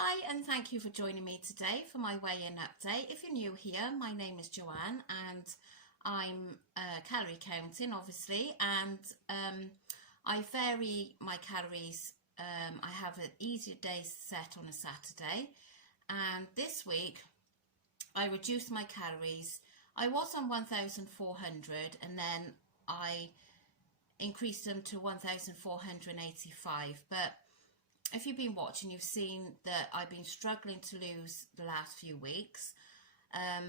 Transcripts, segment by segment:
Hi, and thank you for joining me today for my weigh-in update. If you're new here, my name is Joanne and I'm calorie counting, obviously, and I vary my calories. I have an easier day set on a Saturday, and this week I reduced my calories. I was on 1,400 and then I increased them to 1,485, but if you've been watching, you've seen that I've been struggling to lose the last few weeks. I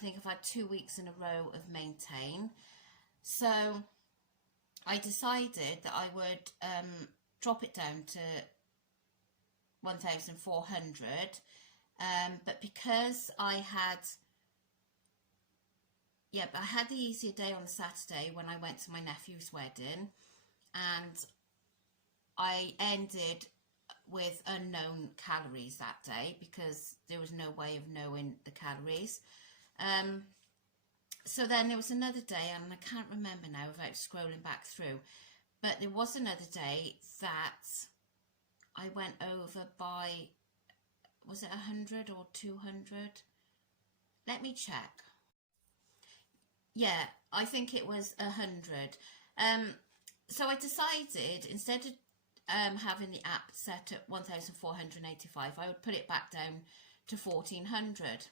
think I've had 2 weeks in a row of maintain. So I decided that I would drop it down to 1,400. But because I had the easier day on Saturday when I went to my nephew's wedding, and I ended with unknown calories that day because there was no way of knowing the calories. So then there was another day, and I can't remember now without scrolling back through, but there was another day that I went over by, was it 100 or 200? Let me check. Yeah, I think it was 100. So I decided, instead of having the app set at 1,485, I would put it back down to 1,400.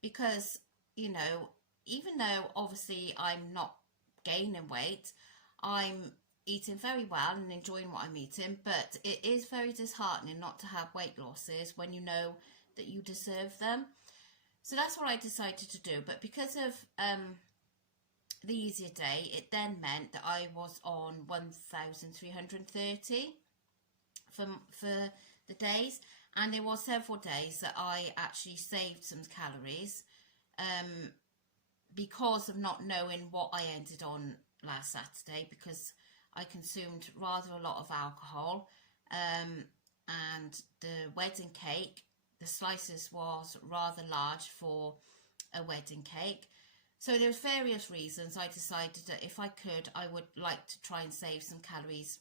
Because, you know, even though obviously I'm not gaining weight, I'm eating very well and enjoying what I'm eating, but it is very disheartening not to have weight losses when you know that you deserve them. So that's what I decided to do. But because of the easier day, it then meant that I was on 1,330 for the days, and there were several days that I actually saved some calories because of not knowing what I ended on last Saturday, because I consumed rather a lot of alcohol, and the wedding cake, the slices was rather large for a wedding cake. So there's various reasons I decided that if I could, I would like to try and save some calories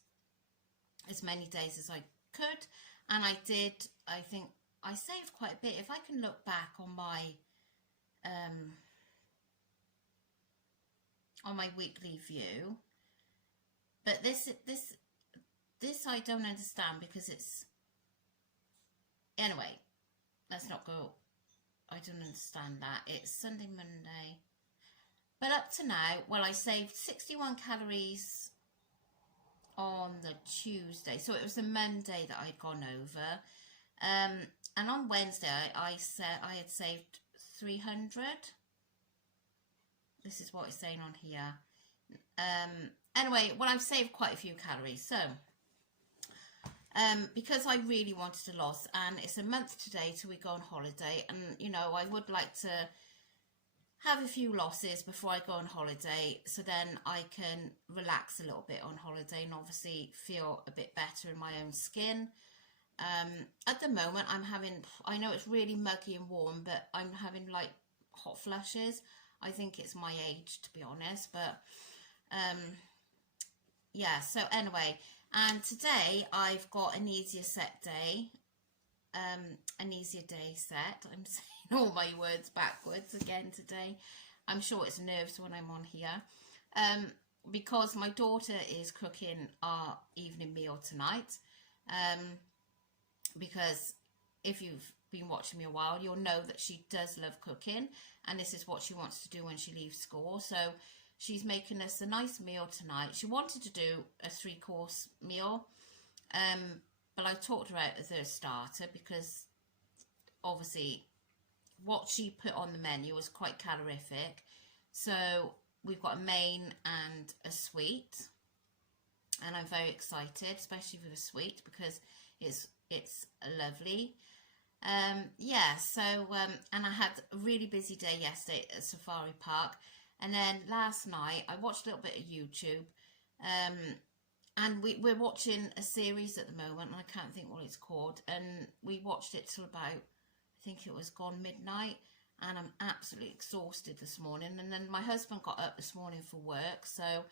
as many days as I could. And I did. I think I saved quite a bit. If I can look back on my weekly view, but this I don't understand, because it's, anyway, let's not go. I don't understand that. It's Sunday, Monday. But up to now, well, I saved 61 calories on the Tuesday. So it was the Monday that I'd gone over. And on Wednesday, I said I had saved 300. This is what it's saying on here. Anyway, well, I've saved quite a few calories. So, because I really wanted a loss, and it's a month today till we go on holiday, and, you know, I would like to have a few losses before I go on holiday, so then I can relax a little bit on holiday and obviously feel a bit better in my own skin. At the moment, I know it's really muggy and warm, but I'm having like hot flushes. I think it's my age, to be honest, but yeah, so anyway, and today I've got an easier set day, an easier day set. I'm saying all my words backwards again today. I'm sure it's nerves when I'm on here, because my daughter is cooking our evening meal tonight, because if you've been watching me a while, you'll know that she does love cooking, and this is what she wants to do when she leaves school. So she's making us a nice meal tonight. She wanted to do a 3-course meal, but I talked her out of the starter, because obviously what she put on the menu was quite calorific. So we've got a main and a sweet, and I'm very excited, especially for the sweet, because it's lovely. Yeah, so and I had a really busy day yesterday at Safari Park, and then last night I watched a little bit of YouTube, and we're watching a series at the moment, and I can't think what it's called, and we watched it till about, I think it was gone midnight, and I'm absolutely exhausted this morning. And then my husband got up this morning for work, so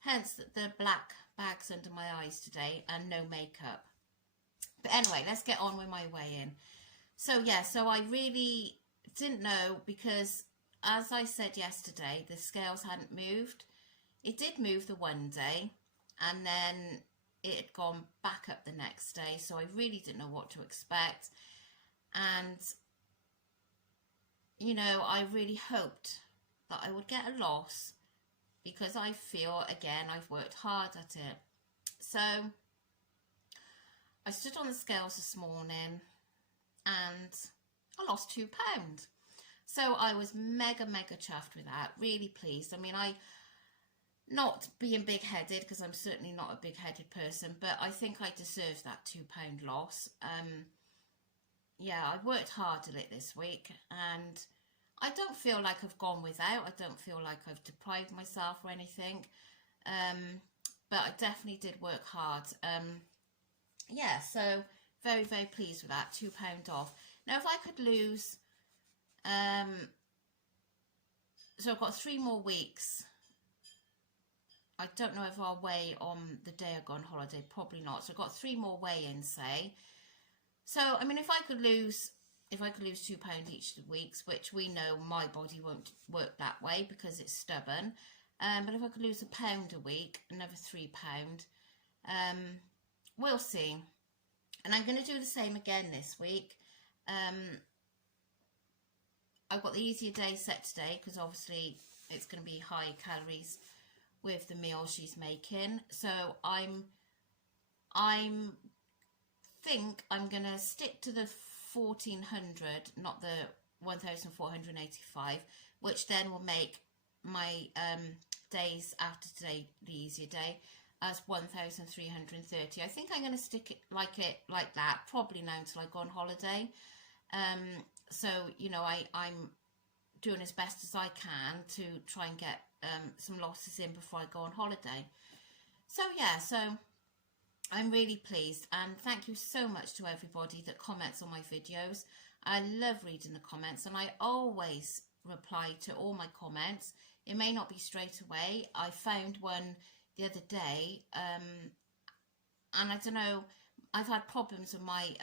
hence the black bags under my eyes today and no makeup. But anyway, let's get on with my weigh-in. So yeah, so I really didn't know, because as I said yesterday, the scales hadn't moved. It did move the one day, and then it had gone back up the next day, so I really didn't know what to expect. And you know, I really hoped that I would get a loss, because I feel, again, I've worked hard at it. So I stood on the scales this morning and I lost 2 pounds. So I was mega chuffed with that, really pleased. I mean, not being big-headed, because I'm certainly not a big-headed person, but I think I deserve that 2 pound loss. Yeah, I worked hard at it this week, and I don't feel like I've gone without. I don't feel like I've deprived myself or anything. But I definitely did work hard. Yeah, so very pleased with that, £2 off. Now, if I could lose, so I've got 3 more weeks. I don't know if I'll weigh on the day I go on holiday, probably not. So I've got 3 more weigh-ins, say. So, I mean, if I could lose £2 each of the weeks, which we know my body won't work that way because it's stubborn. But if I could lose £1 a week, another £3, we'll see. And I'm going to do the same again this week. I've got the easier day set today, because obviously it's going to be high calories with the meal she's making. So I think I'm going to stick to the 1400, not the 1485, which then will make my days after today, the easier day, as 1330. I think I'm going to stick it like that, probably now until I go on holiday. So, you know, I'm doing as best as I can to try and get some losses in before I go on holiday. So yeah, so I'm really pleased, and thank you so much to everybody that comments on my videos. I love reading the comments, and I always reply to all my comments. It may not be straight away. I found one the other day, and I don't know, I've had problems with my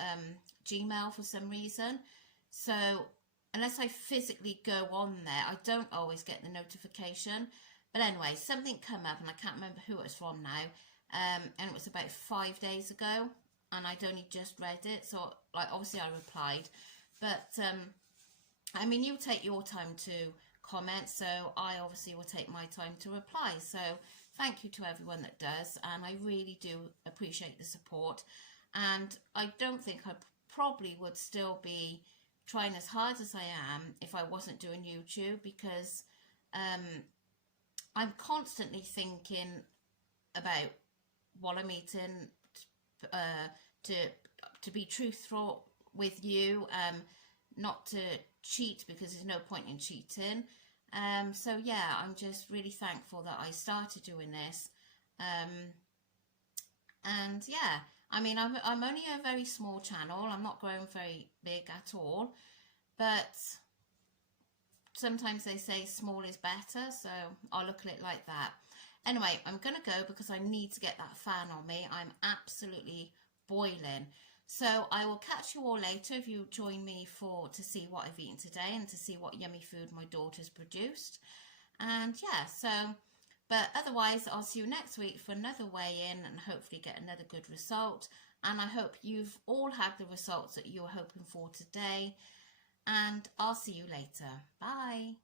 Gmail for some reason. So unless I physically go on there, I don't always get the notification. But anyway, something come up, and I can't remember who it's from now. And it was about 5 days ago, and I'd only just read it, so like obviously I replied. But I mean, you take your time to comment, so I obviously will take my time to reply. So thank you to everyone that does, and I really do appreciate the support. And I don't think I probably would still be trying as hard as I am if I wasn't doing YouTube, because I'm constantly thinking about what I'm eating, to be truthful with you, not to cheat, because there's no point in cheating. So yeah, I'm just really thankful that I started doing this. And yeah, I mean, I'm only a very small channel. I'm not growing very big at all, but sometimes they say small is better, so I'll look at it like that. Anyway, I'm going to go because I need to get that fan on me. I'm absolutely boiling. So I will catch you all later if you join me to see what I've eaten today and to see what yummy food my daughter's produced. And yeah, so, but otherwise I'll see you next week for another weigh-in and hopefully get another good result. And I hope you've all had the results that you were hoping for today. And I'll see you later. Bye.